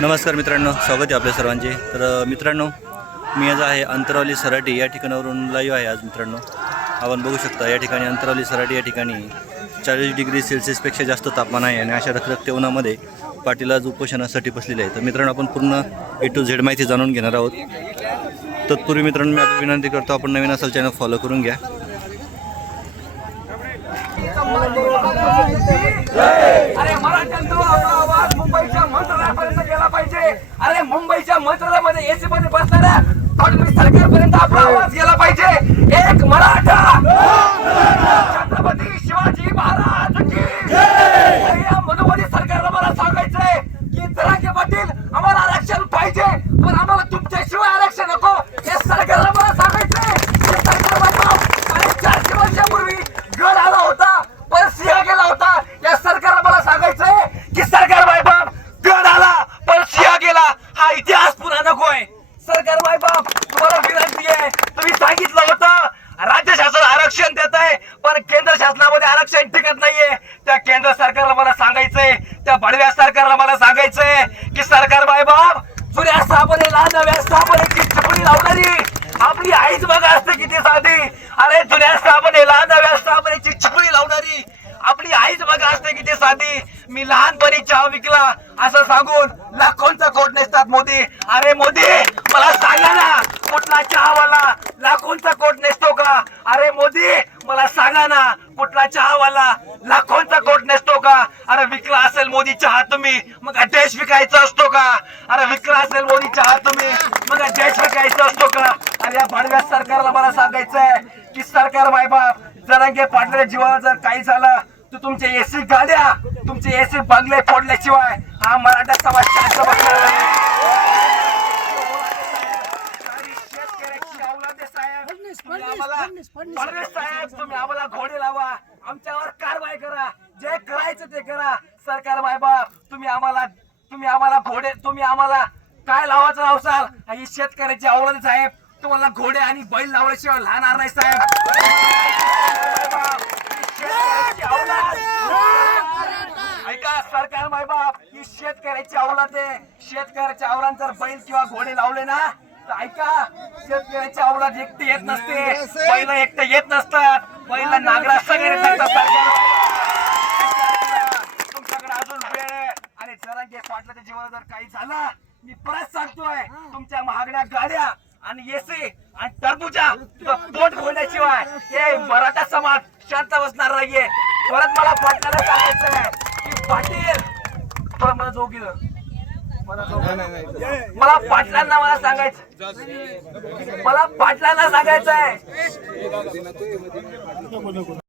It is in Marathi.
नमस्कार मित्रांनो, स्वागत आहे आपल्या सर्वांचे। तर मित्रांनो, मी आज आहे अंतरावली सराटी या ठिकाणावरून लाईव्ह आहे। आज मित्रांनो, आपण बघू शकता या ठिकाणी अंतरावली सराटी या ठिकाणी 40 डिग्री सेल्सिअसपेक्षा जास्त तापमान आहे आणि अशा रखरखत्या उन्हामध्ये पाटील आज उपोषणासाठी बसलेले आहे। तर मित्रांनो, आपण पूर्ण A to Z माहिती जाणून घेणार आहोत। तत्पूर्वी मित्रांनो, मी आता विनंती करतो, आपण नवीन असाल चॅनल फॉलो करून घ्या। अरे मराठ्यांचा आवाज मुंबईच्या मंत्रालयापर्यंत गेला पाहिजे। अरे मुंबईच्या मंत्रालयामध्ये एसी मध्ये बसणाऱ्या फडणवीस सरकारपर्यंत आपला आवाज गेला पाहिजे। एक मराठा छत्रपती शिवाजी महाराज की जय। या मनोवादी सरकारला मला सांगायचंय की जरांगे पाटील, आम्हाला आरक्षण पाहिजे, पण आम्हाला तुमच्याशिवाय आरक्षण नको। या सरकारला मला सांगायचंय की सरकार 400 वर्षापूर्वी गड आला होता, पण सिंह गेला होता। या सरकारला मला सांगायचंय की सरकार बाप गड आला पण सिंह गेला, हा इतिहास पुन्हा नकोय। सरकार बाप, तुम्हाला विनंती आहे, तुम्ही सांगितलं होतं राज्य शासन आरक्षण देत आहे, पण केंद्र शासनामध्ये आरक्षण टिकत नाहीये। त्या केंद्र सरकारला मला सांगायचंय, त्या बडव्या सरकारला मला सांगायचंय की सरकार बाप, जुन्या स्थापनेला नव्या स्थापनेची चिपळी लावणारी आपली आईच बघा असते किती साधी। अरे जुन्या स्थापनेला नव्या स्थापनेची चिपळी लावणारी आपली आईच बघा असते किती साधी। मी लहानपणी चहा विकला असं सांगून लाखोंचा कोट नेसतात मोदी। अरे मोदी, मला सांगा ना, कुठला चहावाला लाखोंचा कोट नेसतो का? अरे मोदी, मला सांगा ना, कुठला चहावाला लाखोंचा कोट नेसतो का? अरे विकला असेल मोदी चहा तुम्ही, मग देश विकायचा असतो का? अरे विकला असेल मोदी चहा तुम्ही, मग देश विकायचा असतो का? अरे या भाडव्या सरकारला मला सांगायचंय की सरकार बाप, जरांगे पाटलाच्या जीवाला जर काही झालं तर तुमचे एसी गाड्या, तुमचे एसी बंगले फोडल्याशिवाय हा मराठा समाज शांत बसणार नाही। साहेब, तुम्ही आम्हाला घोडे लावा, आमच्यावर कारवाई करा, जे करायचं ते करा। सरकार बाप, तुम्ही आम्हाला घोडे, तुम्ही आम्हाला काय लावायचं लावसाल? ही शेतकऱ्याची औलाद साहेब, तुम्हाला घोडे आणि बैल लावल्याशिवाय लहान नाही साहेब। ऐका सरकार बाप, ही शेतकऱ्याची औलाद आहे। शेतकऱ्याच्या औलाद जर बैल किंवा घोडे लावले ना, तर ऐका, शेतकऱ्याची औलाद एकटे येत नसते, बैल एकटे येत नसतात, बैल नागरा सगळे तुमच्याकडे अजून वेळ आहे। आणि जरांगे पाटलाच्या जीवाला जर काही झालं, मी परत सांगतोय, तुमच्या महागड्या गाड्या आणि एसी आणि टरबूजा पोट फोडण्याशिवाय हे मराठा समाज शांत बसणार नाहीये। परत मला पाटलाला सांगायचंय की पाटील, मला पाटलांना मला सांगायचं, मला पाटलांना सांगायचंय